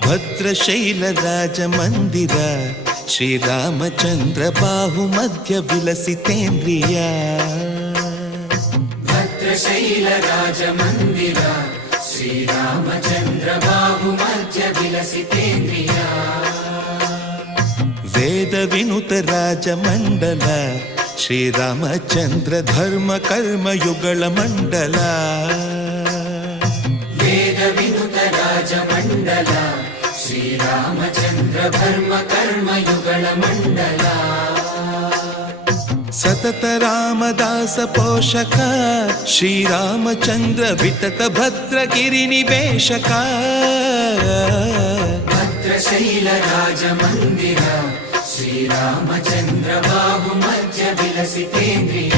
ಭದ್ರಶೈಲ ರಾಜ ಮಂದಿರ ಶ್ರೀರಾಮಚಂದ್ರ ಬಾಹುಮಧ್ಯ ವಿಲಸಿತೇಂದ್ರಿಯ. ಭದ್ರಶೈಲ ರಾಜ ಮಂದಿರ ಶ್ರೀರಾಮಚಂದ್ರ ಬಾಹುಮಧ್ಯ ವಿಲಸಿತೇಂದ್ರಿಯ. ವೇದ ವಿನುತ ರಾಜ ಮಂಡಲ ಶ್ರೀರಾಮಚಂದ್ರ ಧರ್ಮ ಕರ್ಮಯುಗಳ ಮಂಡಲ. ವೇದ ವಿನುತ ರಾಜ ಮಂಡಲ ಶ್ರೀರಾಮಚಂದ್ರ ಧರ್ಮ ಕರ್ಮಯುಗಳ ಮಂಡಲ. ಸತತ ರಾಮದಾಸ ಪೋಷಕ ಶ್ರೀರಾಮಚಂದ್ರ ವಿತತ ಭದ್ರಗಿರಿ ನಿವೇಶಕ. ಭದ್ರಶೈಲ ರಾಜ ಮಂದಿರ ಶ್ರೀರಾಮಚಂದ್ರ ಬಾಹುಮಧ್ಯ ವಿಲಸಿತೇಂದ್ರಿಯ.